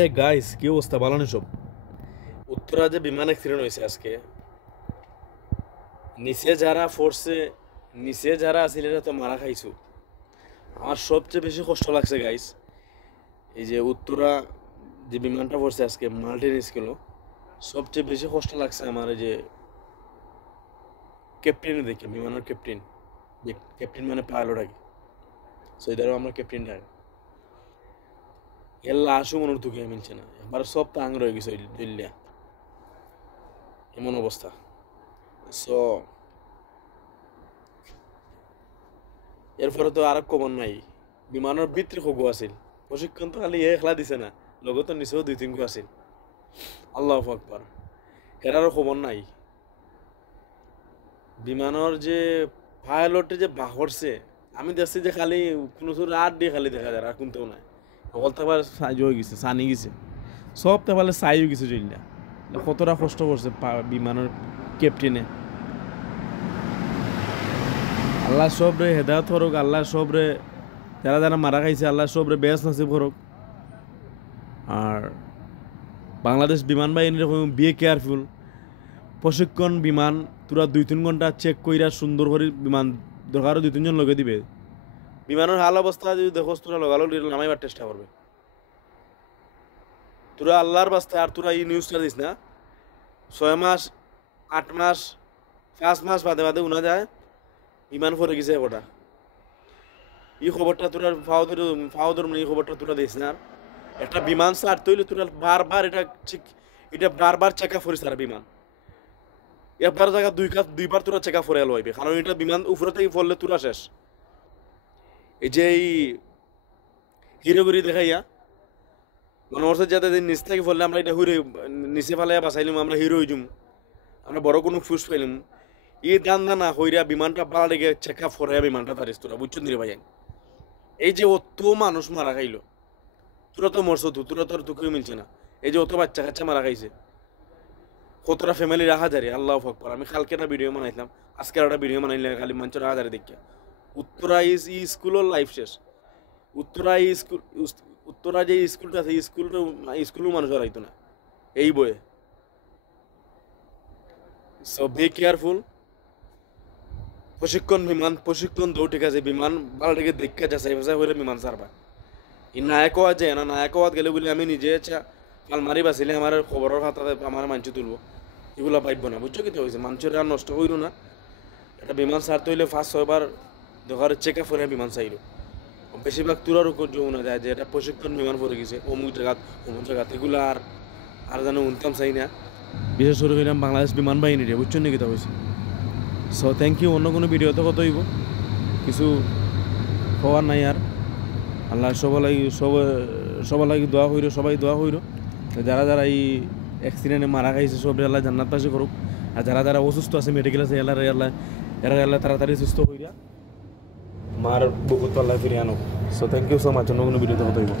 এ guys, কি অবস্থা? ভালো না সব? উত্তরা যে বিমান অ্যাক্সিডেন্ট হয়েছে আজকে, নিচে যারা ফোর্সে নিচে যারা আছিল এরা তো মারা খাইছো। আমার সবচেয়ে বেশি কষ্ট লাগছে গাইস, এই যে উত্তরা যে বিমানটা পড়ছে আজকে মাল্টিনিস কিলো, সবচেয়ে বেশি কষ্ট লাগছে আমার এই যে ক্যাপ্টেন দেখে, বিমানের ক্যাপ্টেন। ক্যাপ্টেন মানে পাইলট আগে, সো এদারও আমরা ক্যাপ্টেন ডাকে। এর লাশও মনে তুকে মিলছে না, এবার সব টাং রয়ে গেছে দিল্লিয়া, এমন অবস্থা। সো এরপরে তো আর খবর নাই। বিমানের ভিতরে খগু আছিল, প্রশিক্ষণ তো খালি একলা দিছে না, লগত নিচেও দুই তিনগু আছিল। আল্লাহ আকবার, এরারও খবর নাই। বিমানের যে পাইলটে যে বাহরছে, আমি দেখছি যে খালি কোনো রাত দিয়ে খালি দেখা যায়, আর কোনতেও নাই। সকল তারপর সাইজ হয়ে গেছে, সানি গেছে, সব তাহলে সাই হয়ে গেছে জইলা। কতটা কষ্ট করছে বিমানের ক্যাপ্টেনে। আল্লাহ সব রে হেদায়ত করুক, আল্লাহ সব রে যারা যারা মারা খাইছে আল্লাহ সব রে বেশ নসিব করুক। আর বাংলাদেশ বিমান বাহিনীর বিয়ে কেয়ারফুল, প্রশিক্ষণ বিমান তোরা 2-3 ঘন্টা চেক কইরা সুন্দর করে বিমান দরকারও 2-3 জন লগে দিবে। বিমানের হাল অবস্থা যদি দেখোস তোরা লগালো নামাইবার চেষ্টা করবে। তোরা আল্লাহর বাস্তে আর তোরা এই নিউজটা দিস না। 6 মাস 8 মাস 5 মাস বাদে বাদে উনা যায় বিমান পরে গেছে ওটা। এই খবরটা তোরা ফাওদর এই খবরটা তোরা দিস না। একটা বিমান সার তৈলে তোরা বারবার এটা বারবার চেক আপ করিস আর বিমান একবার জায়গা দুইবার তোরা চেক আপ করে লইবে, কারণ এটা বিমান উপরে থেকে পড়লে তোরা শেষ। এই যে এই হিরোগুড়ি দেখাইয়া মনে হচ্ছে যাতে নিচ থেকে পড়লে আমরা এটা হুরে নিচে ফেলাইয়া বাঁচাইলাম, আমরা হিরো হইজুম, আমরা বড় কোনো ফুস পাইলাম। এই দান না হইরা বিমানটা পালা লেগে চেক আপ করে বিমানটা তারিস তোরা, বুঝছেন রে ভাই? এই যে অত মানুষ মারা খাইলো, তোরা তো মরছো, তোরা তোর দুঃখই মিলছে না। এই যে অত বাচ্চা কাচ্চা মারা খাইছে, কতটা ফ্যামিলি রাখা যায়। আল্লাহ আকবার, আমি কালকে একটা ভিডিও বানাইলাম, আজকে একটা ভিডিও বানাইলে খালি মানুষ রাখা যায় দেখিয়া। উত্তরা স্কুলের লাইফ শেষ। উত্তরা যে স্কুলটা আছে স্কুলও মানুষ হারাইতো না এই বয়ে। So be careful. প্রশিক্ষণ দৌ ঠিক আছে, বিমান ভালো থেকে দেখা যাচাই বাছাই করে বিমান ছাড়বা। এই নায়কওয়াত যায় না, নায়কওয়াত গেলে বলে আমি নিজে আলমারি বাঁচিলে আমার খবরের খাতাতে আমার মানুষ তুলবো, এগুলো পাইব না। বুঝছো কিতা হয়েছে? মানুষের আর নষ্ট হইল না। একটা বিমান ছাড়তে হইলে 5-6 বার দেখার চেক আপ করে বিমান চাইল। বেশিরভাগ তুরার উপর যমুনা যায় যে এটা প্রশিক্ষণ বিমান পড়ে গেছে অমুক জায়গাত, এগুলো আর যেন উনতাম চাই না। বিশেষ করে হইলাম বাংলাদেশ বিমান বাহিনী রে, বুঝছো নাকি তা হয়েছে। So thank you. অন্য কোনো ভিডিওতে কত হইব কিছু হওয়ার নাই। আর আল্লাহ সবার লাগি দোয়া হইল, সবাই দোয়া হইল। যারা যারা এই অ্যাক্সিডেন্টে মারা খাইছে সব আল্লাহ জান্নাত বাসী করুক। আর যারা যারা অসুস্থ আছে মেডিকেল আছে এরা তাড়াতাড়ি সুস্থ হইয়া মার বুকুত আল্লাহ ফিরিয়ে আনুক। So thank you so much. অন্য কোনো ভিডিওতে কথা হইব।